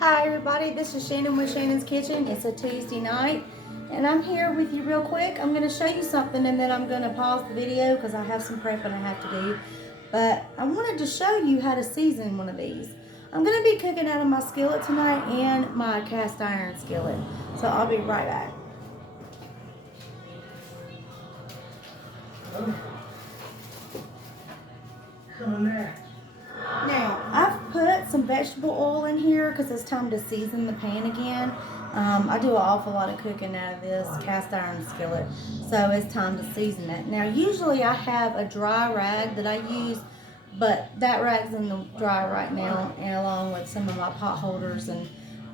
Hi everybody, this is Shannon with Shannon's Kitchen. It's a Tuesday night and I'm here with you real quick. I'm going to show you something and then I'm going to pause the video because I have some prepping I have to do. But I wanted to show you how to season one of these. I'm going to be cooking out of my skillet tonight and my cast iron skillet. So I'll be right back. Now, I've put some vegetable oil in here because it's time to season the pan again. I do an awful lot of cooking out of this cast iron skillet, so it's time to season it. Now, usually I have a dry rag that I use, but that rag's in the dryer right now, and along with some of my pot holders. And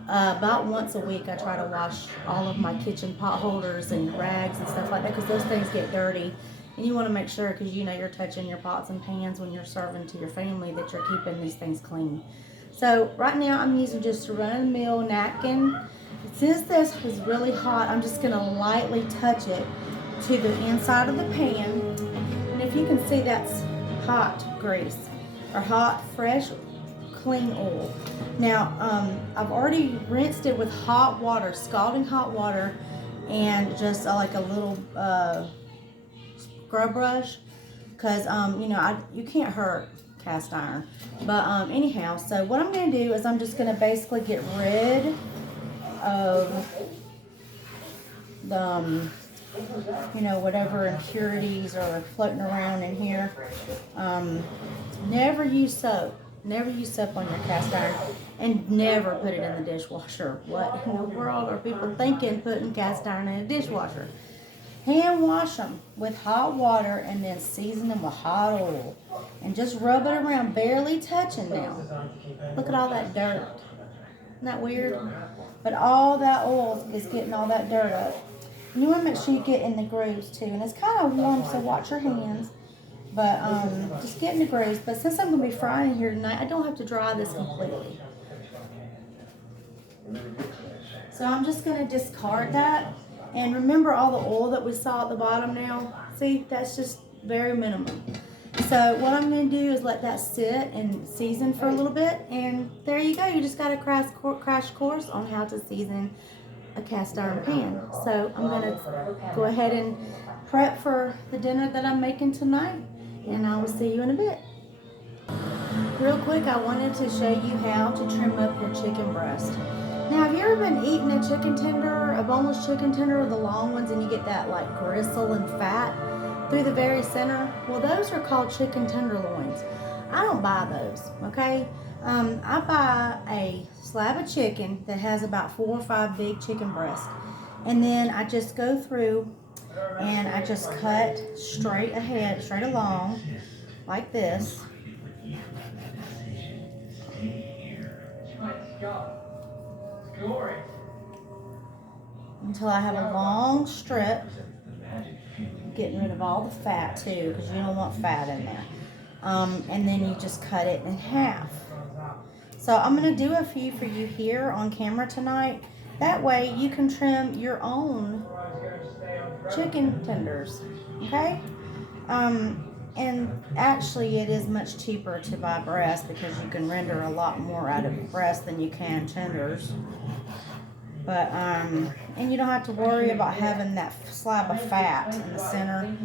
about once a week, I try to wash all of my kitchen pot holders and rags and stuff like that because those things get dirty. And you want to make sure, because you know you're touching your pots and pans when you're serving to your family, that you're keeping these things clean. So right now I'm using just a run-of-the-mill napkin. Since this is really hot, I'm just going to lightly touch it to the inside of the pan. And if you can see, that's hot grease or hot, fresh, clean oil. Now, I've already rinsed it with hot water, scalding hot water, and just like a little scrub brush, because you know, you can't hurt cast iron. But anyhow, so what I'm going to do is I'm just going to basically get rid of the you know, whatever impurities are floating around in here. Never use soap. Never use soap on your cast iron, and never put it in the dishwasher. What in the world are people thinking putting cast iron in a dishwasher? Hand wash them with hot water and then season them with hot oil. And just rub it around, barely touching now. Look at all that dirt. Isn't that weird? But all that oil is getting all that dirt up. And you want to make sure you get in the grooves too. And it's kind of warm, so watch your hands. But just get in the grooves. But since I'm going to be frying here tonight, I don't have to dry this completely. So I'm just going to discard that. And remember all the oil that we saw at the bottom now? See, that's just very minimum. So what I'm going to do is let that sit and season for a little bit. And there you go. You just got a crash course on how to season a cast iron pan. So I'm going to go ahead and prep for the dinner that I'm making tonight. And I will see you in a bit. Real quick, I wanted to show you how to trim up your chicken breast. Now, have you ever been eating a chicken tender, a boneless chicken tender, the long ones, and you get that like gristle and fat through the very center? Well, those are called chicken tenderloins. I don't buy those, okay? I buy a slab of chicken that has about 4 or 5 big chicken breasts. And then I just go through and I just cut straight ahead, straight along, like this. Until I have a long strip, getting rid of all the fat too, because you don't want fat in there. And then you just cut it in half. So I'm going to do a few for you here on camera tonight. That way you can trim your own chicken tenders, okay? And actually it is much cheaper to buy breast because you can render a lot more out of breast than you can tenders. But, and you don't have to worry about having that slab of fat in the center.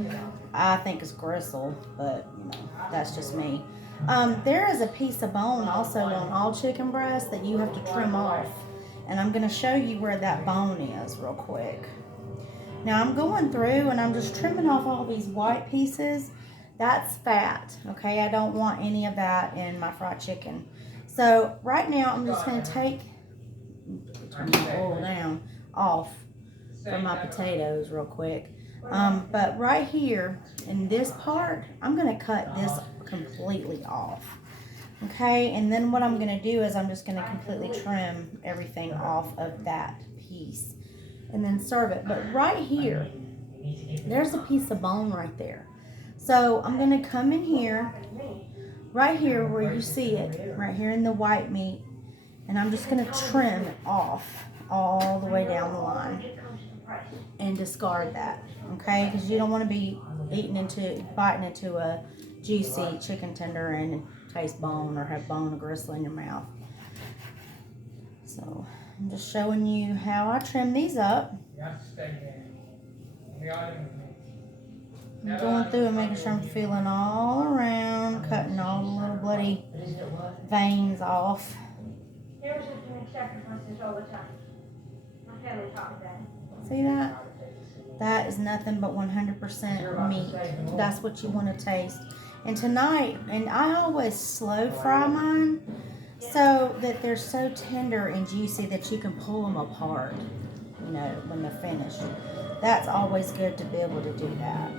I think it's gristle, but, you know, that's just me. There is a piece of bone also on all chicken breasts that you have to trim off. And I'm going to show you where that bone is real quick. Now, I'm going through and I'm just trimming off all these white pieces. That's fat, okay? I don't want any of that in my fried chicken. So, right now, I'm just going to turn the oil down off from my potatoes real quick. But right here in this part, I'm going to cut this completely off. Okay, and then what I'm going to do is I'm just going to completely trim everything off of that piece and then serve it. But right here, there's a piece of bone right there. So I'm going to come in here, right here where you see it, right here in the white meat, and I'm just going to trim it off all the way down the line and discard that, okay? Because you don't want to be biting into a juicy chicken tender and taste bone or have bone or gristle in your mouth. So I'm just showing you how I trim these up. I'm going through and making sure I'm feeling all around, cutting all the little bloody veins off. See that? That is nothing but 100% meat. That's what you want to taste. And tonight, and I always slow fry mine so that they're so tender and juicy that you can pull them apart, you know, when they're finished. That's always good to be able to do that.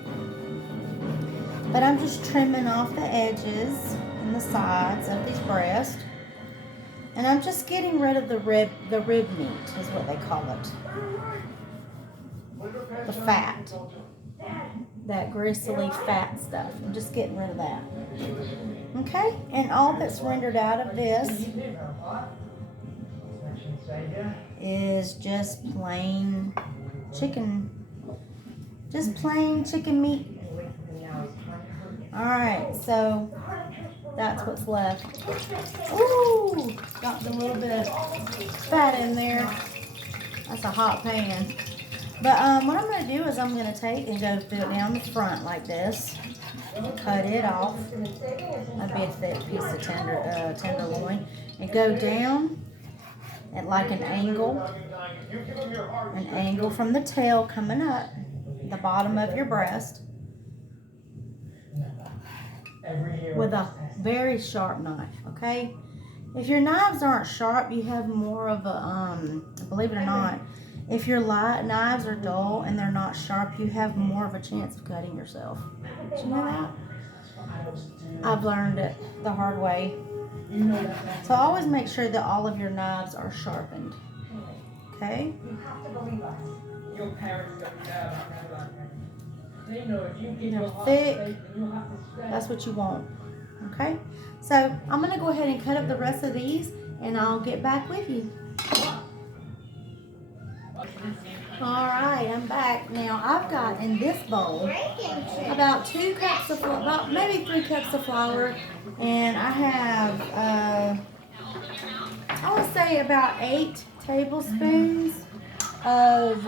But I'm just trimming off the edges and the sides of these breasts. And I'm just getting rid of the rib meat is what they call it. The fat. That gristly fat stuff. I'm just getting rid of that. Okay? And all that's rendered out of this is just plain chicken. Just plain chicken meat. Alright, so that's what's left. Ooh! Got a little bit of fat in there. That's a hot pan. But what I'm going to do is I'm going to take and go through it down the front like this. Cut it off. That'd be a thick piece of tenderloin. And go down at like an angle. An angle from the tail coming up. The bottom of your breast. With a very sharp knife, okay? If your knives aren't sharp, you have more of a, believe it or not, if your knives are dull and they're not sharp, you have more of a chance of cutting yourself. Did you know that? I've learned it the hard way. So always make sure that all of your knives are sharpened. Okay? They're thick. That's what you want. Okay? So I'm going to go ahead and cut up the rest of these and I'll get back with you. Alright, I'm back. Now I've got in this bowl about 2 cups of flour, about maybe 3 cups of flour, and I have I would say about 8 tablespoons of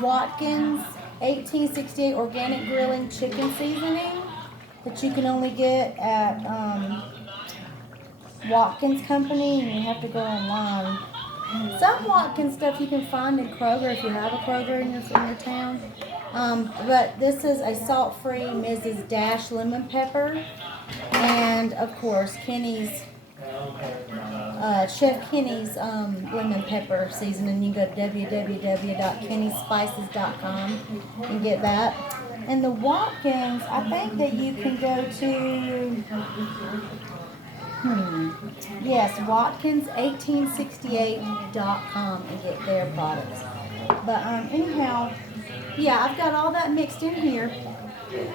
Watkins 1868 organic grilling chicken seasoning that you can only get at Watkins Company, and you have to go online. Some Watkins stuff you can find in Kroger if you have a Kroger in your town. But this is a salt-free Mrs. Dash lemon pepper. And, of course, Kenny's, Chef Kenny's lemon pepper seasoning. You can go to www.kennyspices.com and get that. And the Watkins, I think that you can go to... Yes, Watkins1868.com and get their products. But anyhow, yeah, I've got all that mixed in here.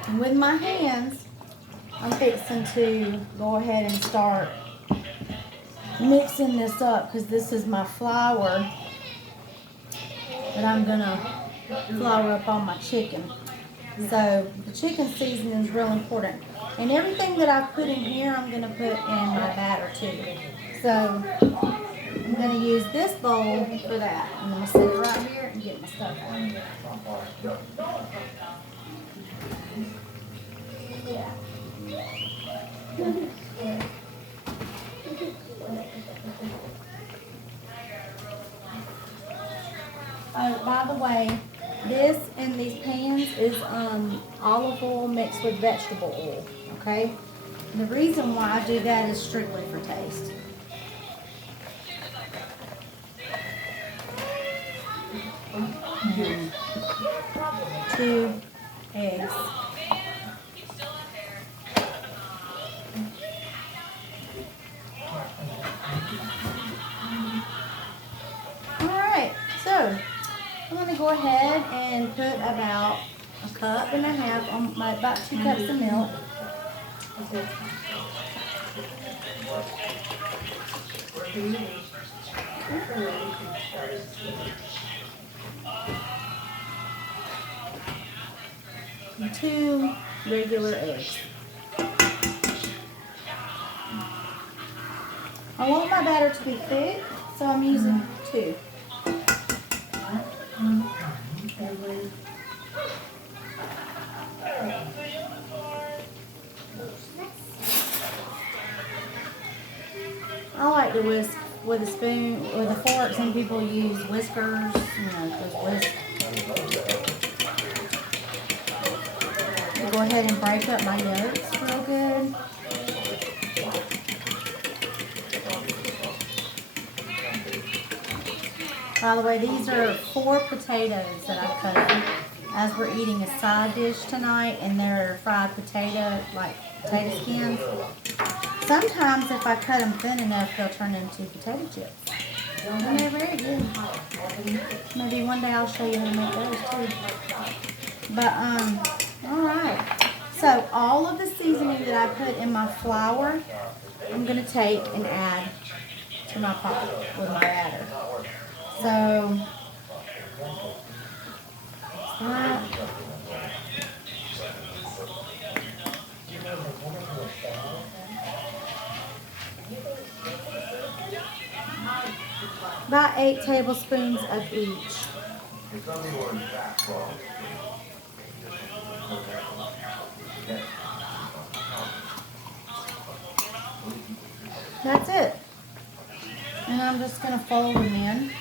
And with my hands, I'm fixing to go ahead and start mixing this up because this is my flour that I'm going to flour up on my chicken. So the chicken seasoning is real important. And everything that I put in here, I'm going to put in my batter too. So I'm going to use this bowl for that. I'm going to sit it right here and get my stuff out. Yeah. Oh, by the way, this in these pans is olive oil mixed with vegetable oil, okay? And the reason why I do that is strictly for taste. Mm. 2 eggs. Alright, so I'm going to go ahead and put about 1.5 cups on my, about 2 cups of milk. And 2 regular eggs. I want my batter to be thick, So I'm using 2. I like to whisk with a spoon, with a fork. Some people use whiskers, those whisk. I'll go ahead and break up my yolks real good. By the way, these are 4 potatoes that I cut up as we're eating a side dish tonight, and they're fried potato, like potato skins. Sometimes if I cut them thin enough, they'll turn into potato chips. And they're very good. Maybe one day I'll show you how to make those too. But, alright. So, all of the seasoning that I put in my flour, I'm going to take and add to my pot with my adder. So, that. About 8 tablespoons of each. That's it. And I'm just going to fold them in.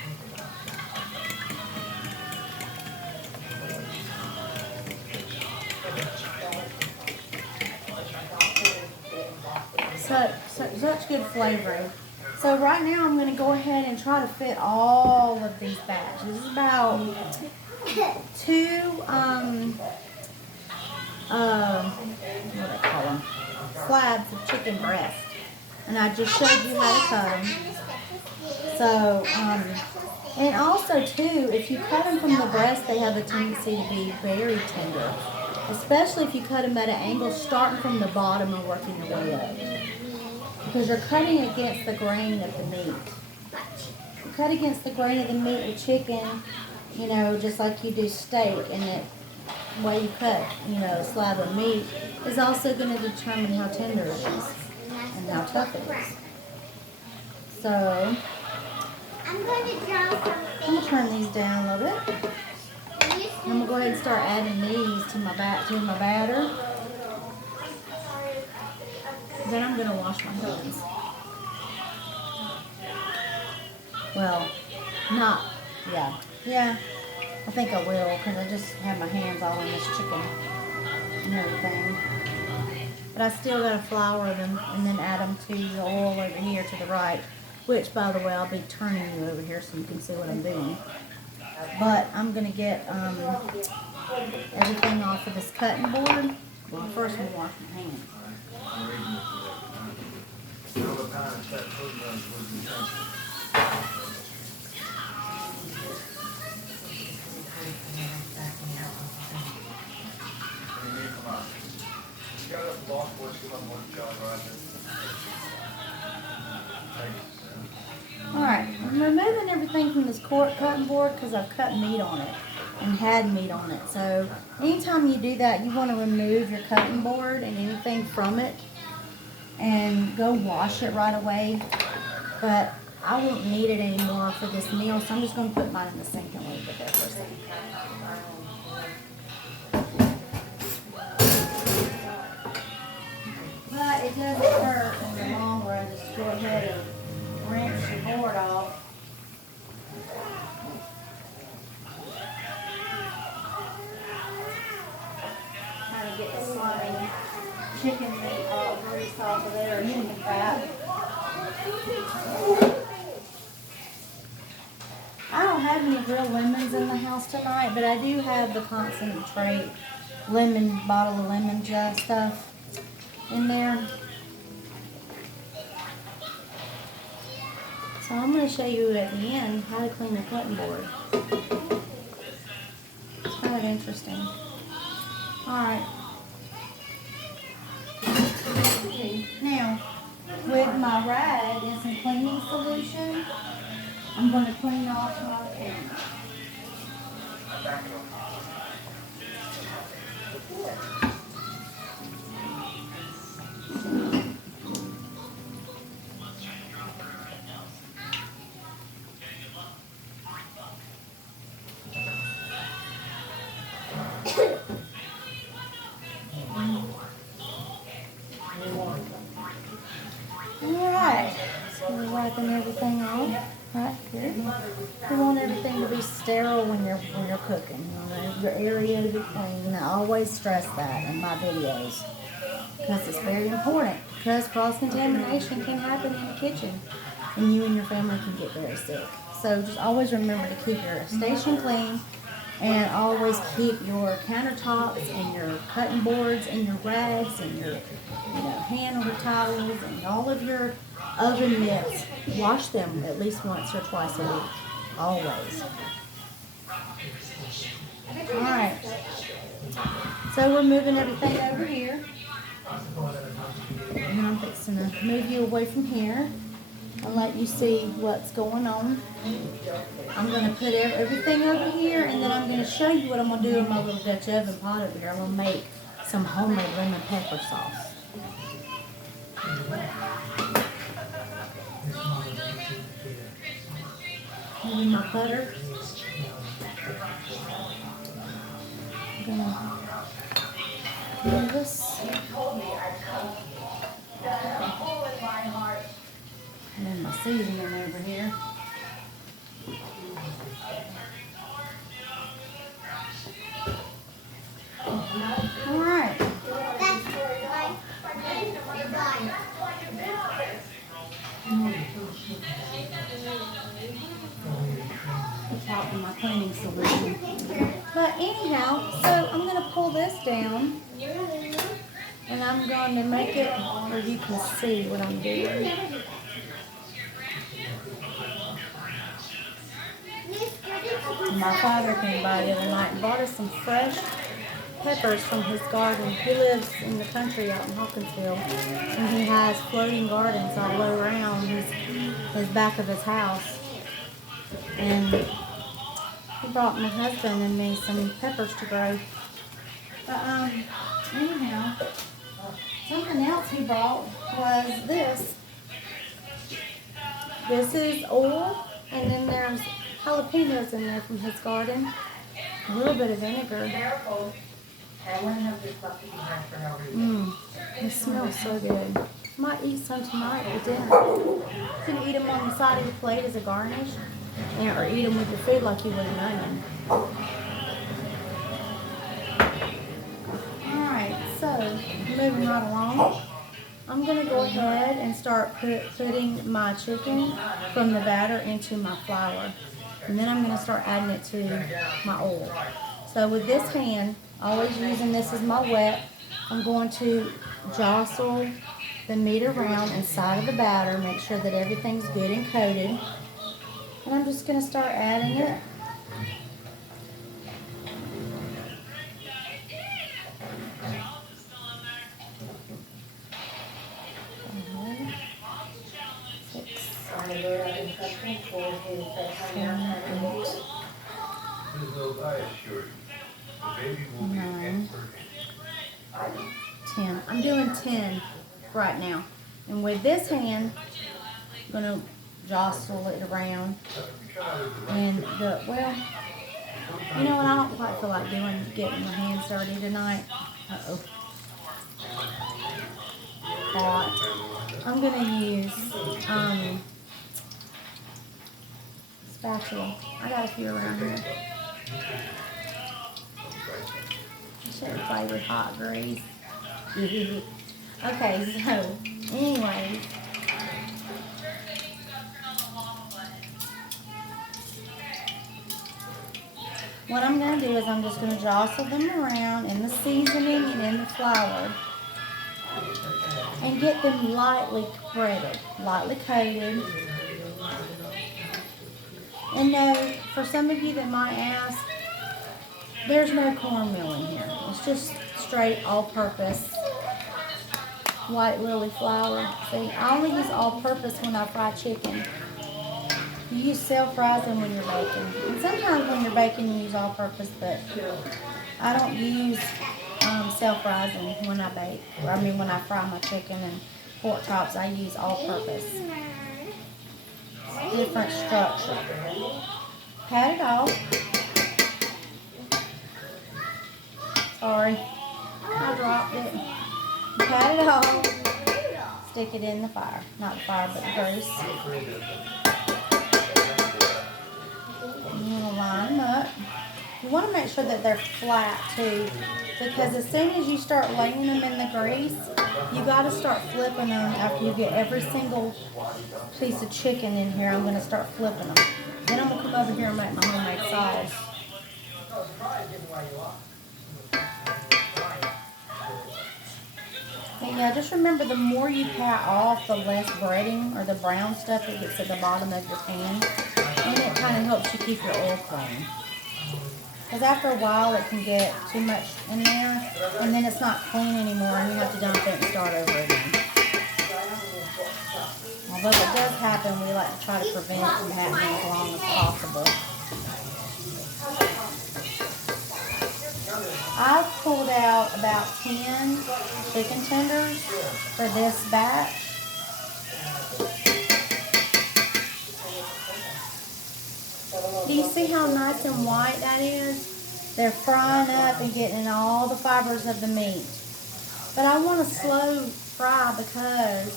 Such good flavoring. So right now I'm going to go ahead and try to fit all of these bags. This is about 2, what do I call them? Slabs of chicken breast. And I just showed you how to cut them. So, and also too, if you cut them from the breast, they have a tendency to be very tender. Especially if you cut them at an angle, starting from the bottom and working your way up. Because you're cutting against the grain of the meat. You cut against the grain of the meat with chicken, just like you do steak, and the way you cut, a slab of meat is also going to determine how tender it is and how tough it is. So, I'm going to turn these down a little bit. I'm going to go ahead and start adding these to my batter. Then I'm going to wash my hands. Well, yeah, I think I will, because I just have my hands all in this chicken and everything. But I still got to flour them and then add them to the oil over here to the right, which, by the way, I'll be turning you over here so you can see what I'm doing. But I'm going to get everything off of this cutting board. Well, first I'm going to wash my hands. Alright, I'm removing everything from this cutting board because I've cut meat on it and had meat on it. So anytime you do that, you want to remove your cutting board and anything from it and go wash it right away. But I won't need it anymore for this meal, so I'm just going to put mine in the sink and leave it there for a second. But it doesn't hurt in the long run. Just go ahead and rinse your board off. Kind of get the slimy chicken meat all grease off of there, chicken fat. I don't have any real lemons in the house tonight, but I do have the concentrate bottle of lemon stuff in there. So I'm going to show you at the end how to clean the cutting board. It's kind of interesting. Alright. Now, with my rag and some cleaning solution, I'm going to clean off my pan. Here. You want everything to be sterile when you're cooking. Your area to be clean. I always stress that in my videos because it's very important. Because cross-contamination can happen in the kitchen, and you and your family can get very sick. So just always remember to keep your station clean, and always keep your countertops and your cutting boards and your rags and your hand over towels and all of your oven mitts. Wash them at least once or twice a week. Always. Alright. So we're moving everything over here. And I'm fixing to move you away from here and let you see what's going on. I'm going to put everything over here, and then I'm going to show you what I'm going to do in my little Dutch oven pot over here. I'm going to make some homemade lemon pepper sauce. Maybe my butter. I'm going to do this. And then my seasoning over here. Alright. Top of my cleaning solution. But anyhow, so I'm going to pull this down. And I'm going to make it where you can see what I'm doing. My father came by the other night and bought us some fresh peppers from his garden. He lives in the country out in Hawkinsville, and he has floating gardens all around his back of his house. And he brought my husband and me some peppers to grow. But anyhow, something else he brought was this. This is oil, and then there's jalapenos in there from his garden. A little bit of vinegar. It smells so good. Might eat some tonight for dinner. You can eat them on the side of your plate as a garnish, or eat them with your food like you would an onion. Alright, so moving right along. I'm going to go ahead and start putting my chicken from the batter into my flour. And then I'm going to start adding it to my oil. So with this hand, always using this as my wet, I'm going to jostle the meat around inside of the batter, make sure that everything's good and coated. And I'm just going to start adding it. Nine, 10. I'm doing 10 right now. And with this hand, I'm going to jostle it around. And well, you know what? I don't quite feel like getting my hands dirty tonight. Uh-oh. Hot. I'm going to use spatula. I got a few around here. I should play with hot grease. Okay, so anyways. What I'm going to do is I'm just going to jostle them around in the seasoning and in the flour and get them lightly breaded, lightly coated. And no, for some of you that might ask, there's no cornmeal in here. It's just straight all-purpose white lily flour. See, I only use all-purpose when I fry chicken. You use self-rising when you're baking. And sometimes when you're baking you use all-purpose, but I don't use self-rising when I bake. I mean when I fry my chicken and pork chops, I use all-purpose. Different structure. Pat it off. Sorry, I dropped it. Pat it off. Stick it in the fire. Not the fire, but the grease. to make sure that they're flat too, because as soon as you start laying them in the grease, you got to start flipping them after you get every single piece of chicken in here. I'm going to start flipping them. Then I'm going to come over here and make my homemade sauce. And yeah, just remember, the more you pat off, the less breading or the brown stuff that gets at the bottom of your pan. And it kind of helps you keep your oil clean. Because after a while, it can get too much in there, and then it's not clean anymore, and you have to dump it and start over again. Although it does happen, we like to try to prevent it from happening as long as possible. I've pulled out about 10 chicken tenders for this batch. Do you see how nice and white that is? They're frying up and getting in all the fibers of the meat. But I want to slow fry because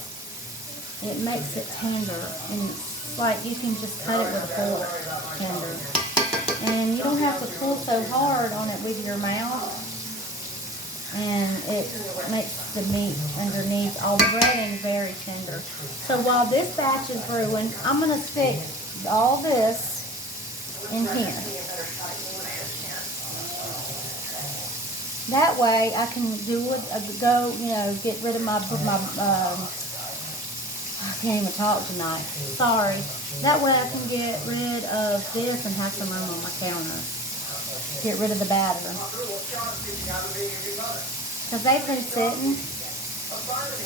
it makes it tender. And it's like you can just cut it with a fork tender. And you don't have to pull so hard on it with your mouth. And it makes the meat underneath all the breading very tender. So while this batch is brewing, I'm going to stick all this in here. That way I can get rid of my I can't even talk tonight. Sorry. That way I can get rid of this and have some room on my counter. Get rid of the batter. Because they've been sitting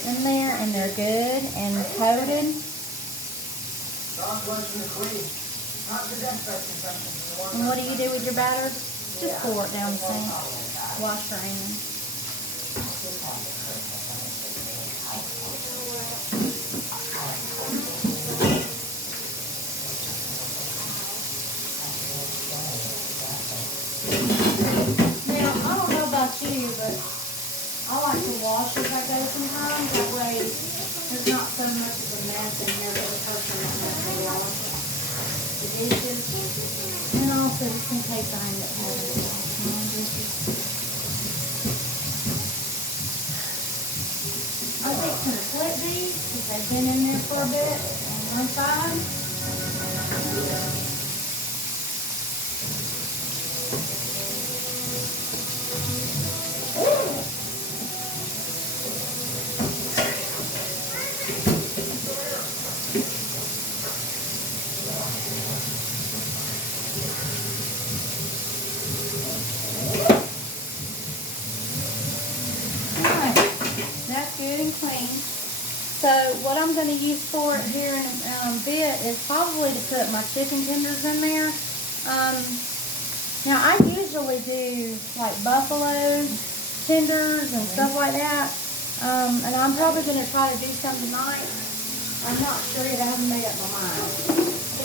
in there and they're good and coated. And what do you do with your batter? Just pour it down the sink. Wash your hands. Now, I don't know about you, but I like to wash as I go sometimes. That way, there's not so much of a mess in here that the person doesn't have to wash the dishes. And also, just in case I end up having to wash my dishes. I think I'm going to flip these because they've been in there for a bit on one side. Good and clean. So what I'm going to use for it here in a bit is probably to put my chicken tenders in there. Now I usually do like buffalo tenders and stuff like that. And I'm probably going to try to do some tonight. I'm not sure yet. I haven't made up my mind.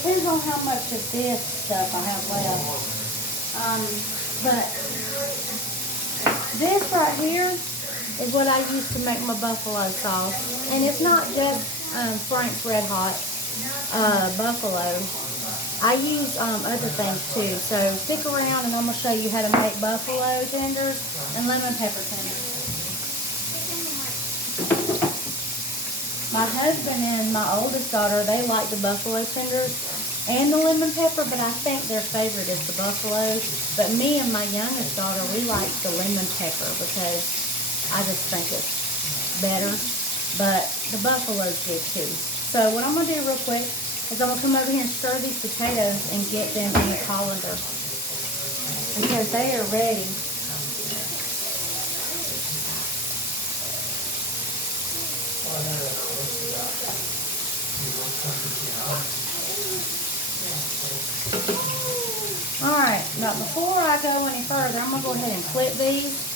Depends on how much of this stuff I have left. But this right here is what I use to make my buffalo sauce. And it's not just Frank's Red Hot buffalo. I use other things too. So stick around and I'm going to show you how to make buffalo tenders and lemon pepper tenders. My husband and my oldest daughter, they like the buffalo tenders and the lemon pepper, but I think their favorite is the buffalo. But me and my youngest daughter, we like the lemon pepper because I just think it's better, but the buffalo's good too. So what I'm going to do real quick is I'm going to come over here and stir these potatoes and get them in the colander because they are ready. Alright, but before I go any further, I'm going to go ahead and flip these.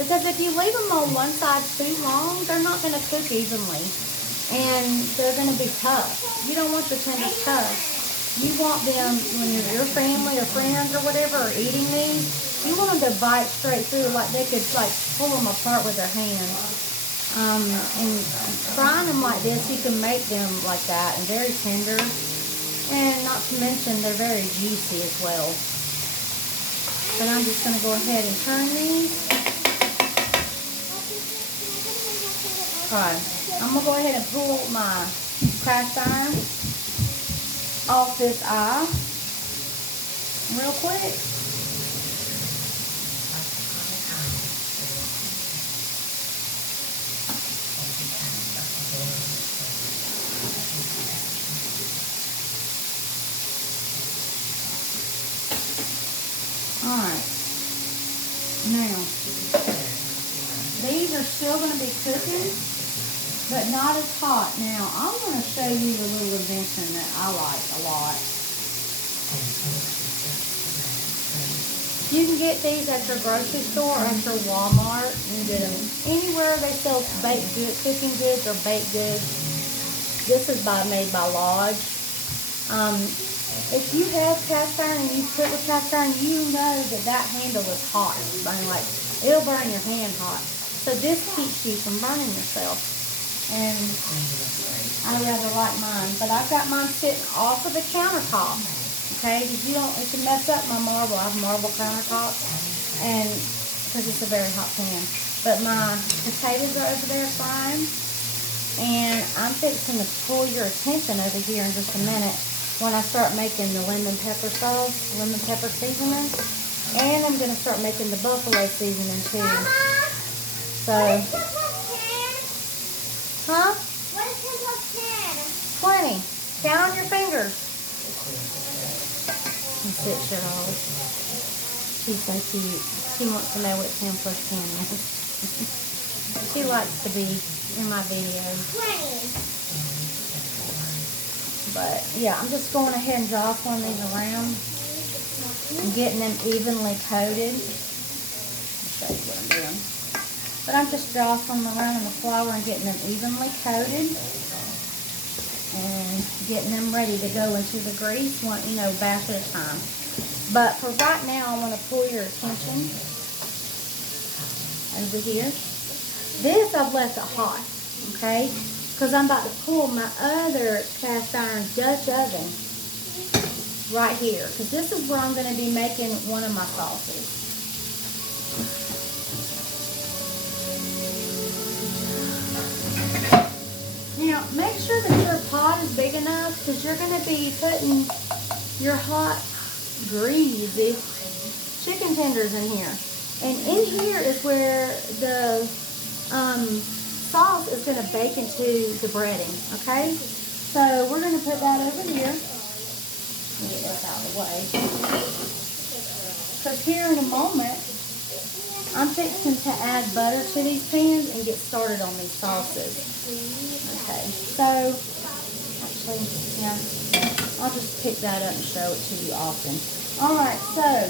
Because if you leave them on one side too long, they're not going to cook evenly. And they're going to be tough. You don't want the tenders tough. You want them, when your family or friends or whatever are eating these, you want them to bite straight through like they could like pull them apart with their hands. And frying them like this, you can make them like that and very tender. And not to mention, they're very juicy as well. But I'm just going to go ahead and turn these. Alright, I'm going to go ahead and pull my cast iron off this eye real quick. Alright, now, these are still going to be cooking, but not as hot. Now, I'm going to show you the little invention that I like a lot. You can get these at your grocery store or at your Walmart. You can get them anywhere they sell baked goods, cooking goods or baked goods. This is made by Lodge. If you have cast iron and you cook with cast iron, you know that handle is hot. It'll burn your hand hot. So this keeps you from burning yourself. And I rather like mine. But I've got mine sitting off of the countertop. Okay? Because it can mess up my marble. I have marble countertop. And because it's a very hot pan. But my potatoes are over there frying. And I'm fixing to pull your attention over here in just a minute when I start making the lemon pepper sauce, lemon pepper seasoning. And I'm going to start making the buffalo seasoning too. Mama, So, huh? what is 10 plus 20. 10? Count on your fingers. And sit Cheryl. She's so cute. She wants to know what 10 plus 10 is. She likes to be in my videos. 20. But yeah, I'm just going ahead and jostling these around and getting them evenly coated. I'll show you what I'm doing. But I'm just jostling them around in the flour and getting them evenly coated and getting them ready to go into the grease, batch at a time. But for right now, I want to pull your attention over here. This I've left it hot, okay? Because I'm about to pull my other cast iron Dutch oven right here. Because this is where I'm going to be making one of my sauces. Now, make sure that your pot is big enough because you're going to be putting your hot, greasy chicken tenders in here. And in here is where the sauce is going to bake into the breading, okay? So we're going to put that over here. Let me get this out of the way. Because here in a moment, I'm fixing to add butter to these pans and get started on these sauces. Okay, so, actually, yeah, I'll just pick that up and show it to you often. Alright, so,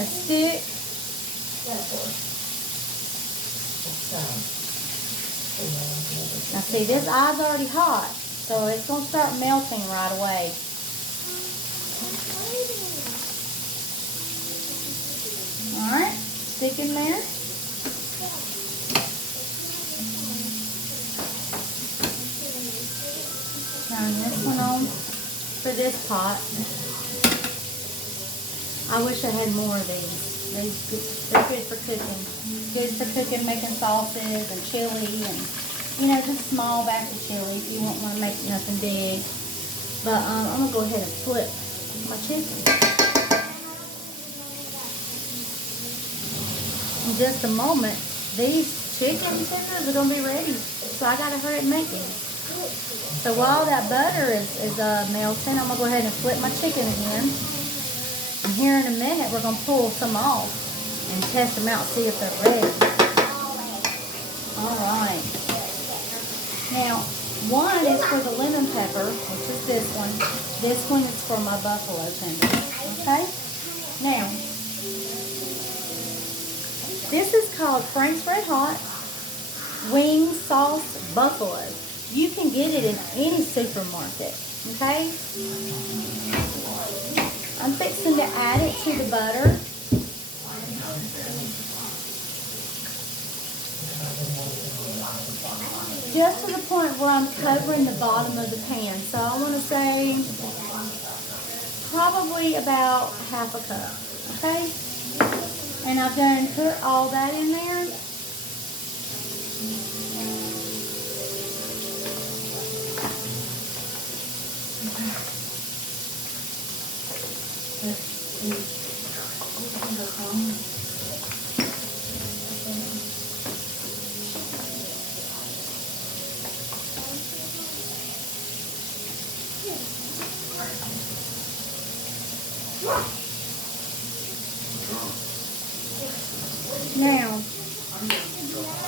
a stick. Now see, this eye's already hot, so it's going to start melting right away. Alright, stick in there. Turn this one on for this pot. I wish I had more of these. They're good for cooking. Good for cooking, making sauces and chili and, just small batch of chili if you won't want to make nothing big. But I'm going to go ahead and flip my chicken. In just a moment, these chicken tenders are going to be ready. So I got to hurry and make these. So while that butter is melting, I'm going to go ahead and flip my chicken again. And here in a minute, we're going to pull some off and test them out, see if they're ready. All right. Now, one is for the lemon pepper, which is this one. This one is for my buffalo tenders. Okay? Now, this is called Frank's Red Hot Wing Sauce Buffalo. You can get it in any supermarket. Okay? I'm fixing to add it to the butter. Just to the point where I'm covering the bottom of the pan. So I want to say probably about half a cup. Okay? And I've done put all that in there. Now,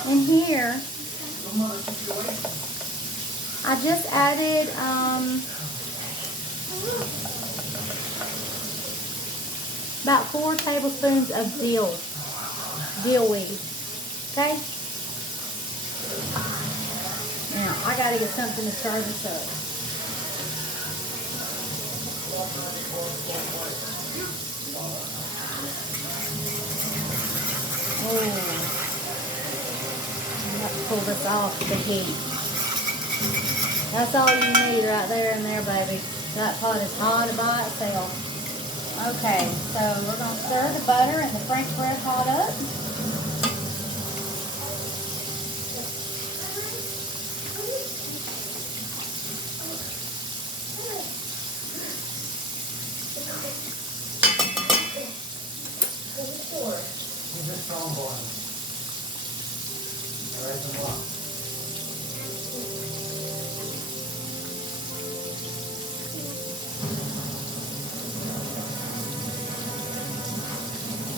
in here, I just added about 4 tablespoons of dill weed. Okay? Now, I gotta get something to stir this up. Oh, I'm about to pull this off the heat. That's all you need right there and there, baby. That pot is hot by itself. Okay, so we're going to stir the butter and the Frank's Red Hot up.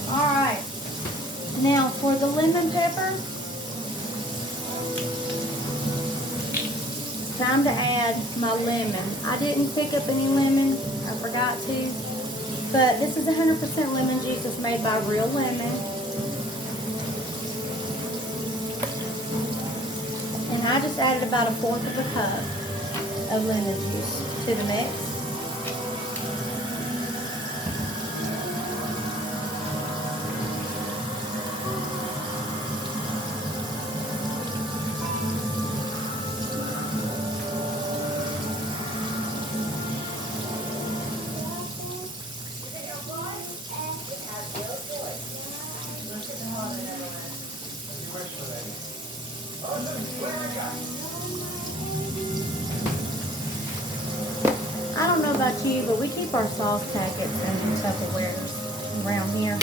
Alright, now for the lemon pepper, time to add my lemon. I didn't pick up any lemon, I forgot to, but this is 100% lemon juice. It's made by real lemon. And I just added about 1/4 of a cup of lemon juice to the mix. I don't know about you, but we keep our sauce packets in Tupperwares around here.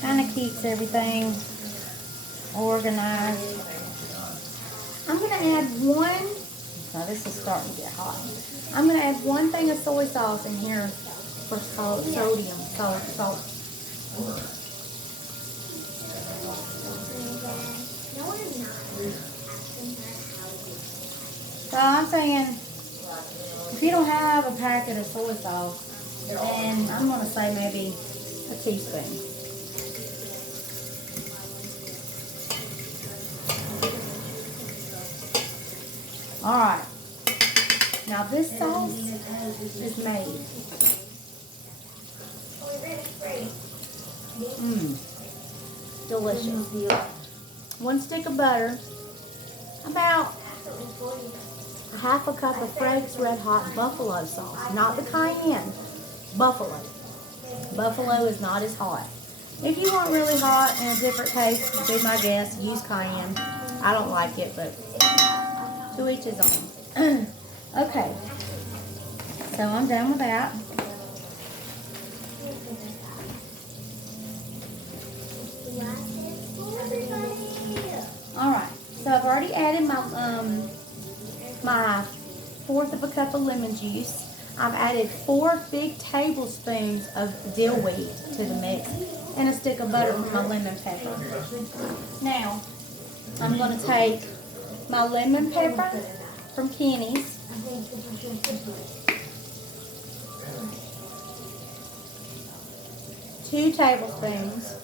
Kind of keeps everything organized. I'm going to add one. Now this is starting to get hot. I'm going to add 1 thing of soy sauce in here for sodium, salt. So I'm saying, if you don't have a packet of soy sauce, then I'm going to say maybe a teaspoon. Alright, now this sauce is made. Delicious. 1 stick of butter, about 1/2 cup of Frank's Red Hot buffalo sauce, not the cayenne, buffalo. Buffalo is not as hot. If you want really hot and a different taste, be my guest, use cayenne. I don't like it, but to each his own. Okay, so I'm done with that. Alright, so I've already added my 1/4 of a cup of lemon juice. I've added 4 big tablespoons of dill weed to the mix and a stick of butter with my lemon pepper. Now, I'm going to take my lemon pepper from Kenny's. Two tablespoons.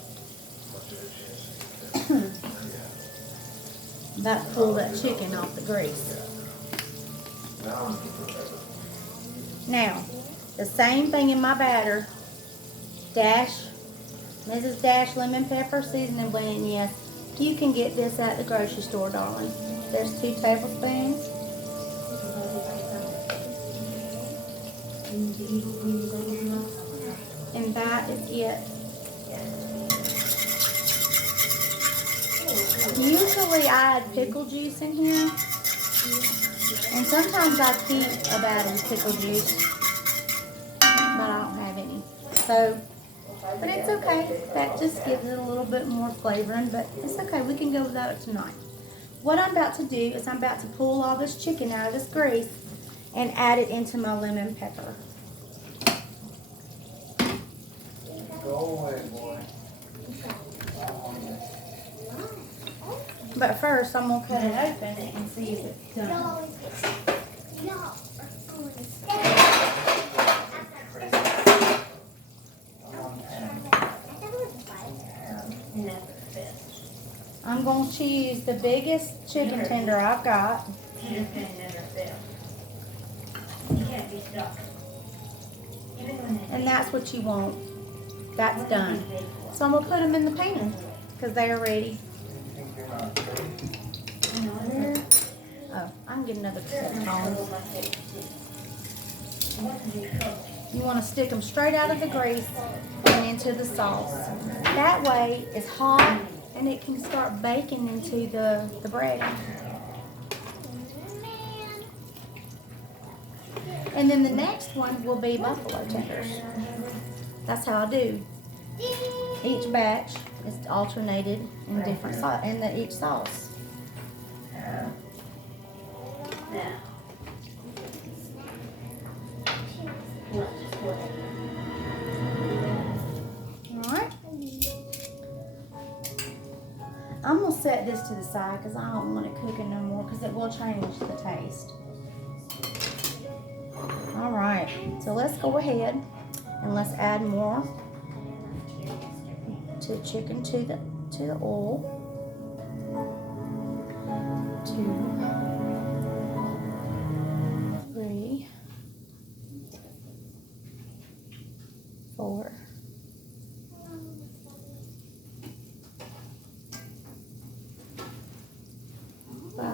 That pull that chicken off the grease. Now, the same thing in my batter. Mrs. Dash lemon pepper seasoning blend. Yes, you can get this at the grocery store, darling. There's 2 tablespoons. And that is it. Usually I add pickle juice in here. And sometimes I keep a batch of pickle juice. But I don't have any. So, but it's okay. That just gives it a little bit more flavoring. But it's okay. We can go without it tonight. What I'm about to do is I'm about to pull all this chicken out of this grease and add it into my lemon pepper. Go away, boy. But first, I'm going to cut it open and see if it's done. I'm going to choose the biggest chicken tender I've got. And that's what you want. That's done. So I'm going to put them in the pan because they are ready. Oh, I can get another set of tongs. You want to stick them straight out of the grease and into the sauce. That way it's hot and it can start baking into the bread. And then the next one will be buffalo tenders. That's how I do. Each batch is alternated in different each sauce. Alright. I'm going to set this to the side because I don't want it cooking no more because it will change the taste. Alright, so let's go ahead and let's add more to the chicken to the oil. 2, 3, 4, 5,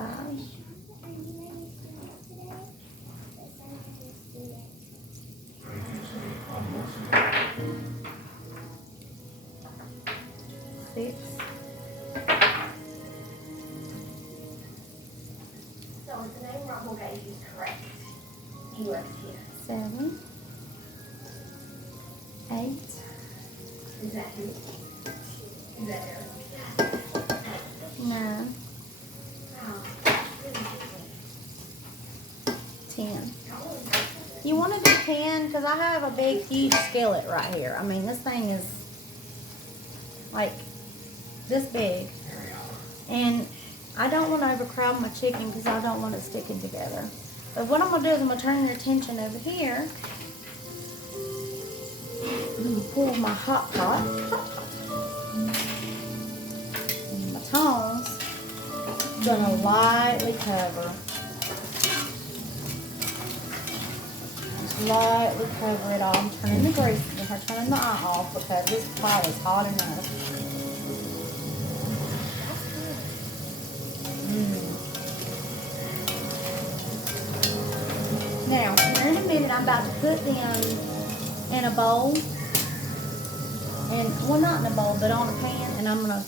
6. So the name Rumble gave you is correct. He works here. 7, 8. Is that who? Is that Eric? 9, Oh. 10. You want to do 10 because I have a big, huge skillet right here. I mean, this thing is like this big. And I don't want to overcrowd my chicken because I don't want it sticking together. But what I'm going to do is I'm going to turn your attention over here. I'm going to pull my hot pot. And my tongs. I'm going to lightly cover. Just lightly cover it all. I'm turning the grease. I'm turning the eye off because this pot is hot enough. Now, here in a minute, I'm about to put them in a bowl. And, well, not in a bowl, but on a pan. And I'm going to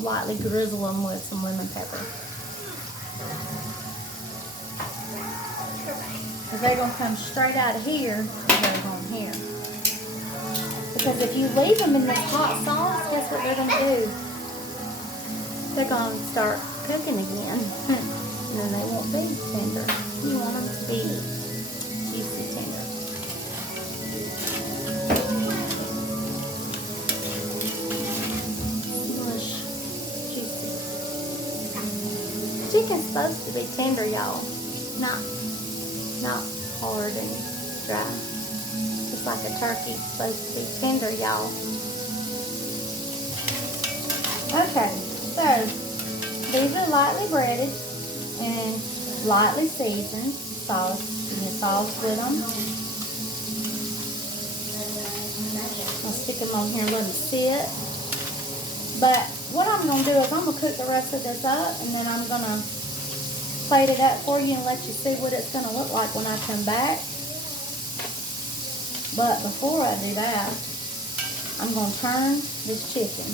lightly drizzle them with some lemon pepper. Because they're going to come straight out of here and they're going here. Because if you leave them in this hot sauce, guess what they're going to do? They're going to start cooking again. And then they won't be tender. You want them to be juicy tender. Mush, juicy. Chicken's supposed to be tender, y'all. Not hard and dry. Just like a turkey, it's supposed to be tender, y'all. Okay, so these are lightly breaded and lightly seasoned. Sauce, you can sauce with them. I'll stick them on here and let them sit. But what I'm going to do is I'm going to cook the rest of this up and then I'm going to plate it up for you and let you see what it's going to look like when I come back. But before I do that, I'm going to turn this chicken.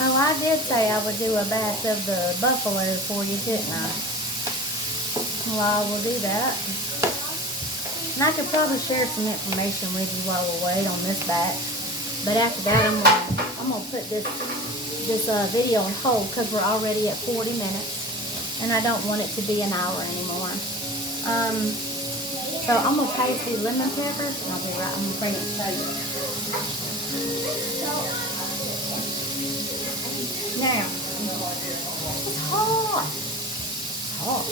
Oh, I did say I would do a batch of the buffalo for you, didn't I? Well, I will do that. And I could probably share some information with you while we wait on this batch. But after that, I'm gonna put this video on hold because we're already at 40 minutes, and I don't want it to be an hour anymore. So I'm gonna taste these lemon peppers, and I'll be right. I'm gonna bring it to you. Now, it's hot. It's hot.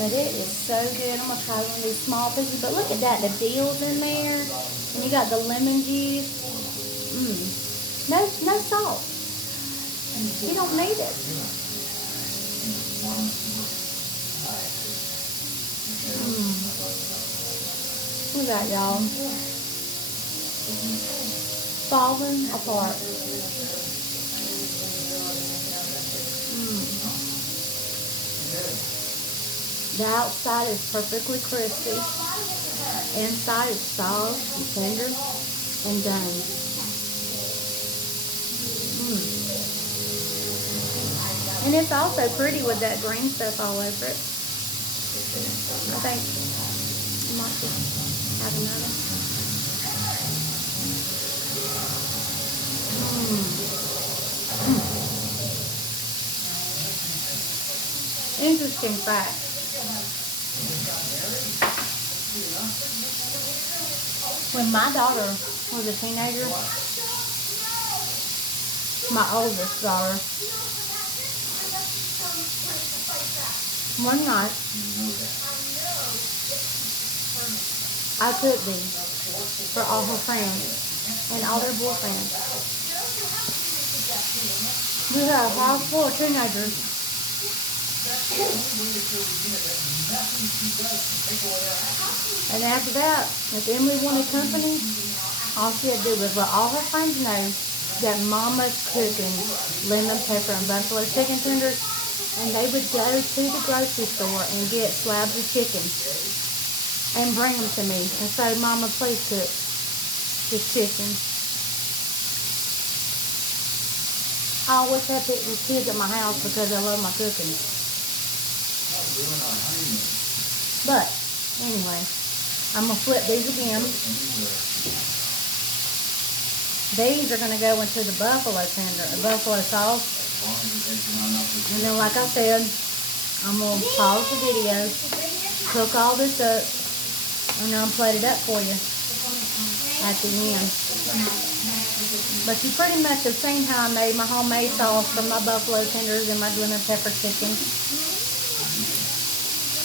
But it is so good. I'm going to try one of these small pieces. But look at that. The dill's in there. And you got the lemon juice. No salt. You don't need it. Look at that, y'all. Falling apart. The outside is perfectly crispy. Inside is soft and tender and done. And it's also pretty with that green stuff all over it. I think I might just have another. Interesting fact. When my daughter was a teenager, my oldest daughter, one night, I cooked these for all her friends and all their boyfriends. We had a house full of teenagers. And after that, if Emily wanted company, all she had to do was let all her friends know that Mama's cooking lemon pepper and buffalo chicken tenders, and they would go to the grocery store and get slabs of chicken and bring them to me and say, Mama, please cook this chicken. I always have these kids at my house because they love my cooking. But anyway, I'm going to flip these again. These are going to go into the buffalo sauce. And then like I said, I'm going to pause the video, cook all this up, and I'll plate it up for you at the end. But you pretty much have seen how I made my homemade sauce from my buffalo tenders and my lemon pepper chicken.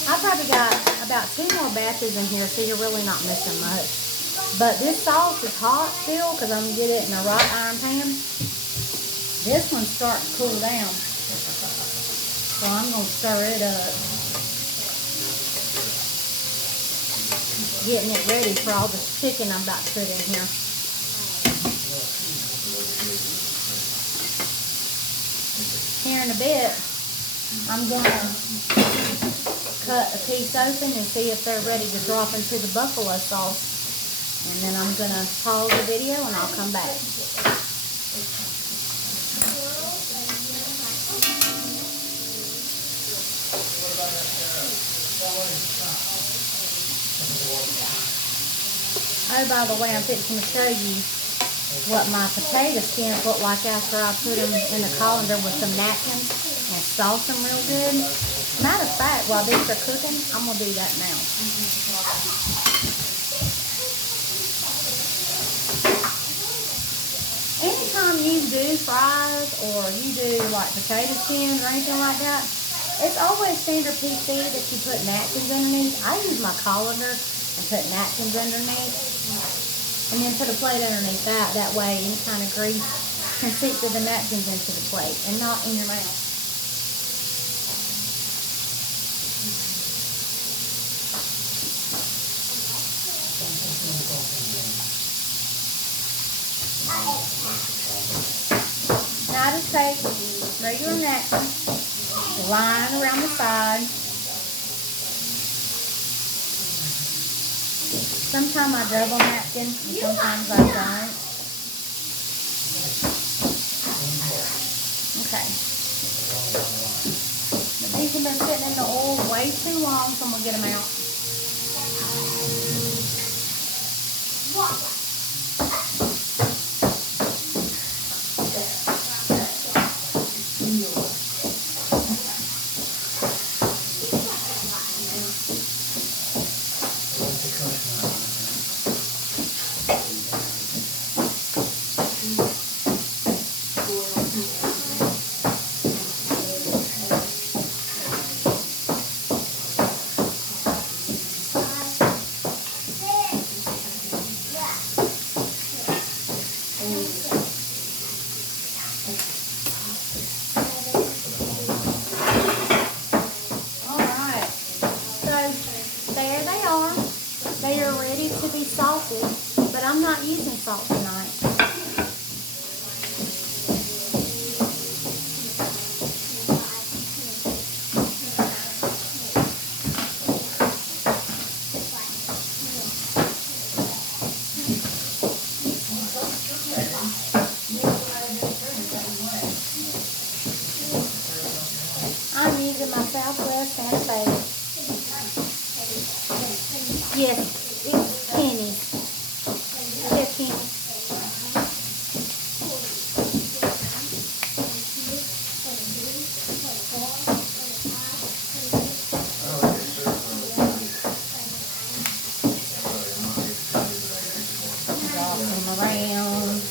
I probably got about 2 more batches in here, so you're really not missing much. But this sauce is hot still because I'm going to get it in a wrought iron pan. This one's starting to cool down, so I'm going to stir it up. Getting it ready for all the chicken I'm about to put in here. Here in a bit, I'm going to cut a piece open and see if they're ready to drop into the buffalo sauce. And then I'm going to pause the video and I'll come back. Oh, by the way, I'm fixing to show you what my potato skins look like after I put them in the colander with some napkins and sauce them real good. Matter of fact, while these are cooking, I'm going to do that now. Anytime you do fries or you do like potato skins or anything like that, it's always standard PC that you put napkins underneath. I use my colander and put napkins underneath. And then put a plate underneath that. That way any kind of grease can seep through the napkins into the plate and not in your mouth. to take regular napkin, line around the side. Sometimes I double napkin, and sometimes I don't. Okay. But these have been sitting in the oil way too long, so I'm going to get them out. Alright, so there they are. They are ready to be salted, but I'm not using salt tonight. I'm using my Southwest Santa Fe. Yes, it's pennies. They're pennies. Drop them around.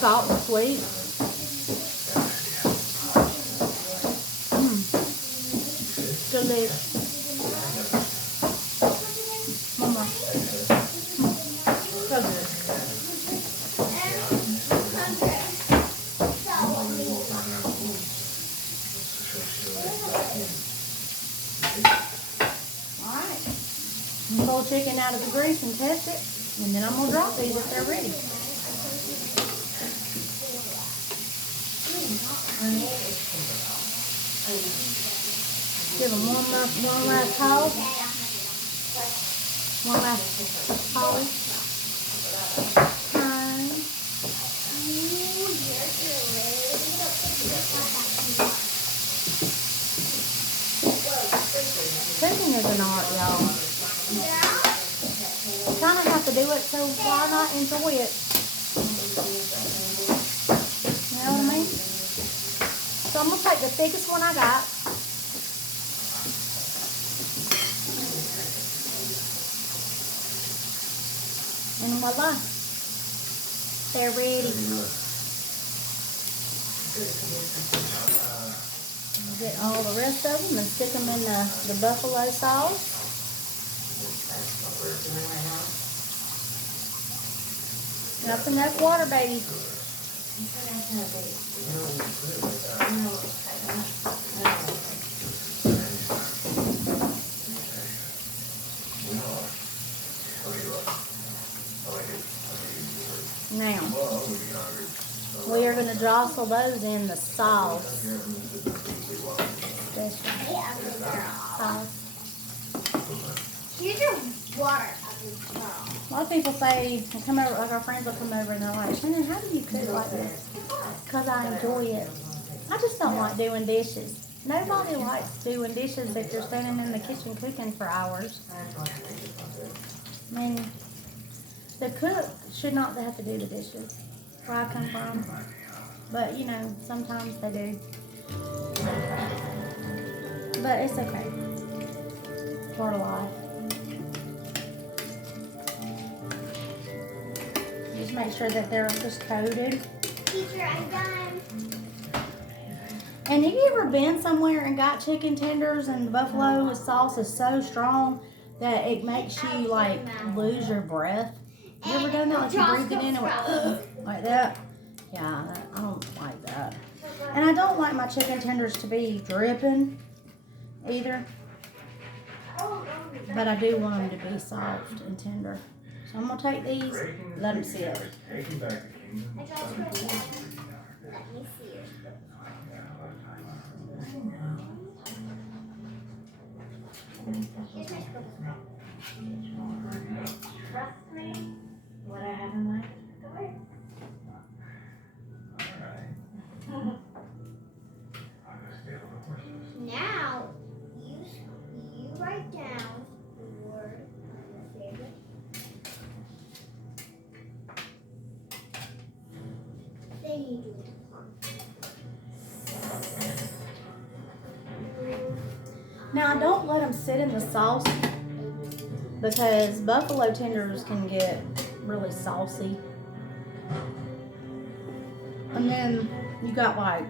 Salt and sweet. Delicious. Mama. So good. Alright. Pull chicken out of the grease and test it. And then I'm going to drop these if they're ready. Give them one last toss. One last polish. Turn. Cooking is an art, y'all. Kind of have to do it, so why not enjoy it? You know what I mean? So I'm going to take the thickest one I got. And voila. They're ready. Get all the rest of them and stick them in the buffalo sauce. That's enough water, baby. Now, we are going to jostle those in the sauce. Sauce. Here's your water. A lot of people say, come over, like our friends will come over and they're like, Shannon, how do you cook like this? Because I enjoy it. I just don't like doing dishes. Nobody likes doing dishes if you're standing in the kitchen cooking for hours. I mean, the cook should not have to do the dishes, where I come from. But, you know, sometimes they do. But it's okay. It's part of life. Just make sure that they're just coated. Teacher, I'm done. And have you ever been somewhere and got chicken tenders and the buffalo sauce is so strong that it makes you like lose your breath? You ever done that? Like you breathe it in and went, like that? Yeah, I don't like that. And I don't like my chicken tenders to be dripping. either. But I do want them to be soft and tender. So I'm gonna take these, let them sit. I just wrote it down. Let me see it. Here's my scribble. Trust me, what I have in mind is the word. Now, you write down your favorite. Then you do it. Now don't let them sit in the sauce because buffalo tenders can get really saucy. And then you got like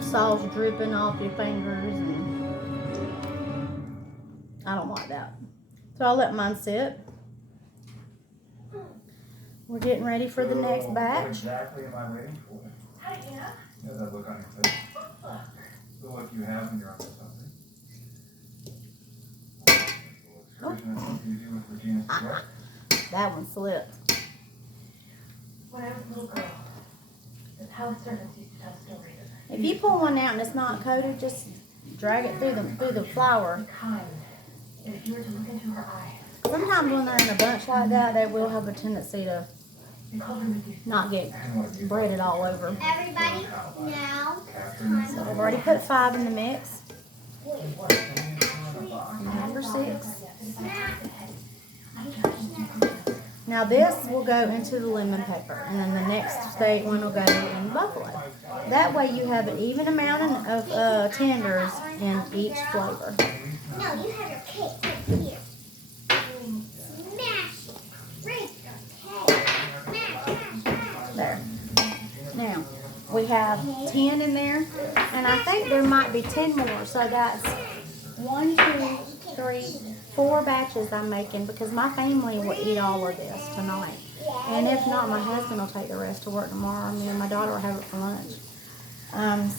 sauce dripping off your fingers, and I don't like that. So I'll let mine sit. We're getting ready for the next What batch. exactly am I waiting for? How do you know? Yeah, that look on your face. The look you have when you're up to something. Excursion has something to do with Regina's cigarette. That one slipped. When I was a little girl, the palace servants used to tell stories of If you pull one out and it's not coated, just drag it through the flour. the kind. And if you were to look into her eyes, Sometimes when they're in a bunch like that, they will have a tendency to they called her Medusa. not get breaded all over. Everybody, now. So I've already put 5 in the mix. Number 6. Now this will go into the lemon pepper, and then the next state one will go in buffalo. That way you have an even amount of tenders in each flavor. No, you have your cake right here. Smash it. Break your cake. Smash, smash. There. Now, we have 10 in there, and I think there might be 10 more, so that's 1, 2, 3, 4 batches I'm making because my family will eat all of this tonight. And if not, my husband will take the rest to work tomorrow. Me and my daughter will have it for lunch.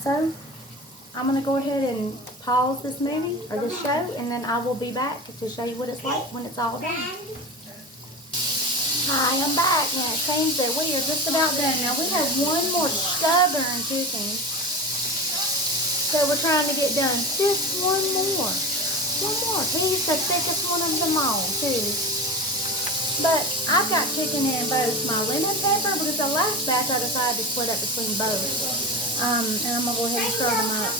So, I'm going to go ahead and pause this movie or this show, and then I will be back to show you what it's like when it's all done. Hi, I'm back. Now it seems that we are just about done. Now we have one more stubborn chicken that we're trying to get done. Just one more. One more. He's the thickest one of them all, too. But I've got chicken in both my lemon pepper because the last batch I decided to split up between both. And I'm going to go ahead and stir them up.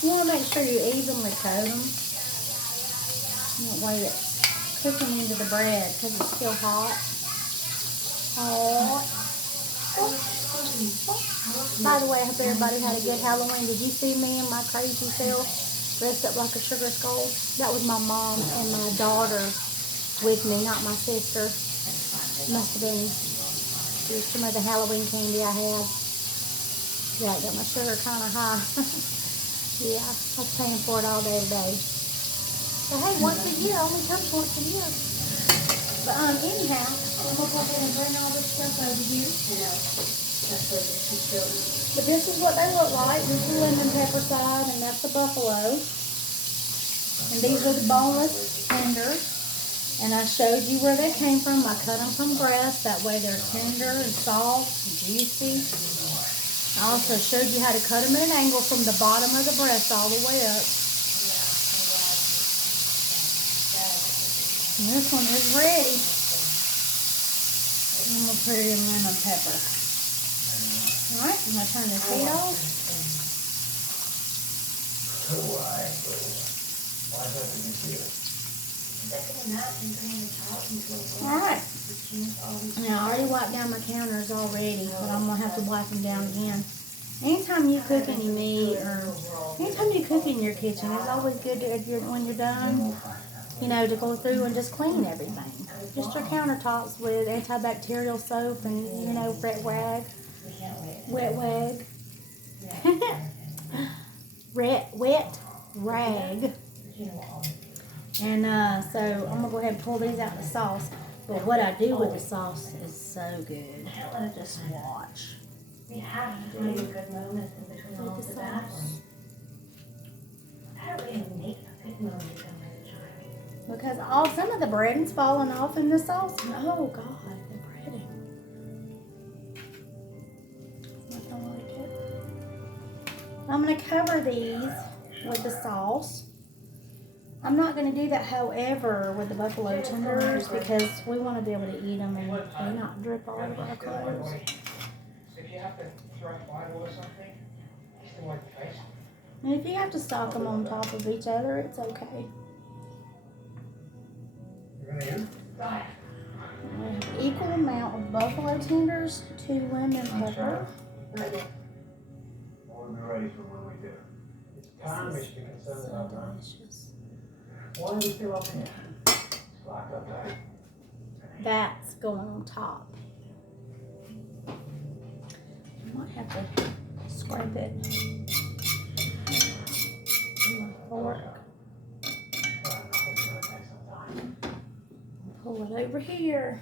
You want to make sure you evenly coat them. That way it's cooking into the bread because it's still hot. Oh. By the way, I hope everybody had a good Halloween. Did you see me and my crazy self dressed up like a sugar skull? That was my mom and my daughter with me, not my sister. Must have been some of the Halloween candy I had. Yeah, I got my sugar kind of high. Yeah, I was paying for it all day today. So hey, once a year, only comes once a year. But anyhow, I'm gonna go ahead and bring all this stuff over here. But this is what they look like. This is the lemon pepper side, and that's the buffalo. And these are the boneless tenders. And I showed you where they came from. I cut them from breast. That way they're tender and soft and juicy. I also showed you how to cut them at an angle from the bottom of the breast all the way up. And this one is ready. I'm going to put it in lemon pepper. Alright, I'm going to turn this heat off. Alright. Now, I already wiped down my counters already, but I'm going to have to wipe them down again. Anytime you cook any meat or anytime you cook in your kitchen, it's always good to, when you're done, you know, to go through and just clean everything. Just your countertops with antibacterial soap and, you know, wet rag. Wet rag. And so I'm gonna go ahead and pull these out the sauce. But what I do with the sauce is so good. Just watch. We have to find a good moment in between all of the bad ones. How do we make a good moment in my child? Because some of the breading's falling off in the sauce. And oh God, the breading. Nothing like it. I'm gonna cover these with the sauce. I'm not going to do that, however, with the buffalo tenders because we want to be able to eat them and they not drip all over our clothes. If you have to throw Bible or something, you still like the face. And if you have to stock them on top of each other, it's okay. You're gonna eat? Right. Equal amount of buffalo tenders to lemon pepper. We'll be ready for when we do. It's time we should be concerned So about time. delicious. Why are we still up here? It's locked up there. That's going on top. I might have to scrape it. with my fork. Pull it over here.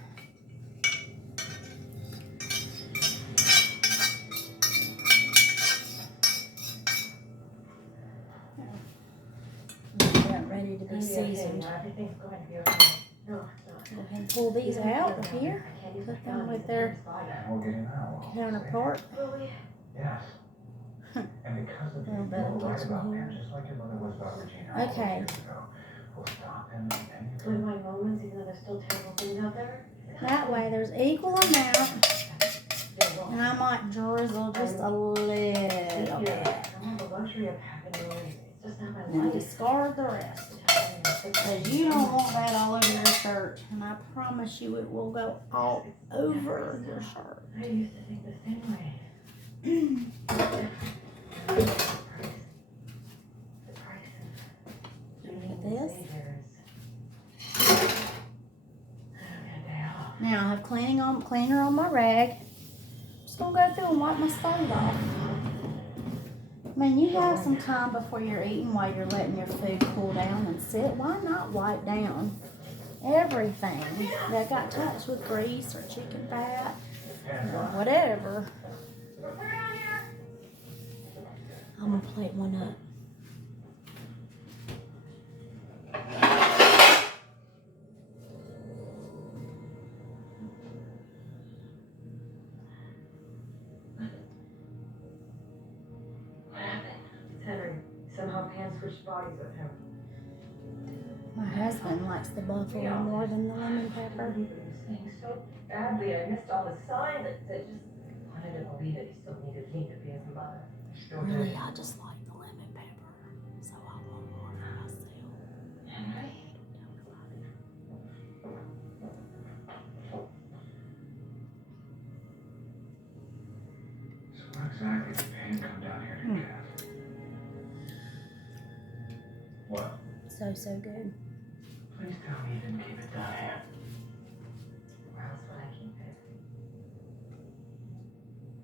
Ready to be seasoned. Everything's going to be okay. No, Go ahead and pull these out of here. Put them with their We'll get him out. counterpart. Yes. And because of Little you, bit of you're right this about one him, here. just like your mother was about Regina. all those Okay. years ago. We'll stop him and With my moments, even though there's still terrible things out there. That way there's equal amount. And I might drizzle just a little bit. I don't have the luxury of having noise. It's just not my And life. discard the rest. Because you don't want that all over your shirt. And I promise you it will go all over your shirt. I used to think the same way. The price of Look at this. Now I have cleaner on my rag. Just gonna go through and wipe my stove off. I mean, you have some time before you're eating while you're letting your food cool down and sit. Why not wipe down everything that got touched with grease or chicken fat or whatever? I'm gonna plate one up. What happened? It's Henry. Somehow Pan switched bodies with him. My husband likes the buffalo more than the lemon pepper. He was saying so badly. I missed all the signs. I just wanted to believe that he still needed me to be his mother. Still Really, did. I just like the lemon pepper, so I want more for myself. Henry? So what exactly did Pan come down here to get? What? So good. Please tell me you didn't keep it down here. Where else would I keep it?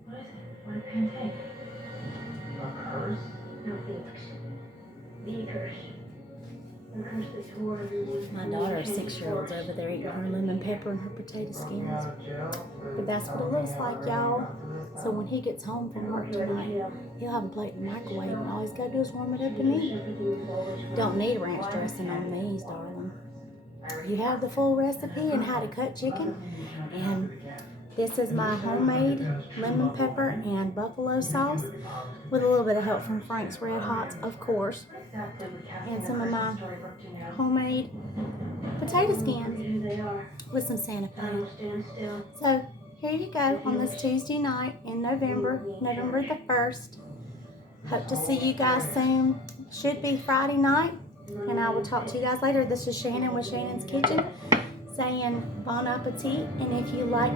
What is it? What did Pan take? A curse? No, the curse. The curse that tore everyone. My daughter of 6-year-old's over there eating her lemon pepper and her potato skins. But that's what it looks like, y'all. So when he gets home from work tonight, he'll have a plate in the microwave and all he's got to do is warm it up to me. Don't need ranch dressing on these, darling. You have the full recipe and how to cut chicken. And this is my homemade lemon pepper and buffalo sauce with a little bit of help from Frank's Red Hots, of course. And some of my homemade potato skins with some Santa Fe. So here you go on this Tuesday night in November the 1st. Hope to see you guys soon. Should be Friday night, and I will talk to you guys later. This is Shannon with Shannon's Kitchen saying bon appetit, and if you like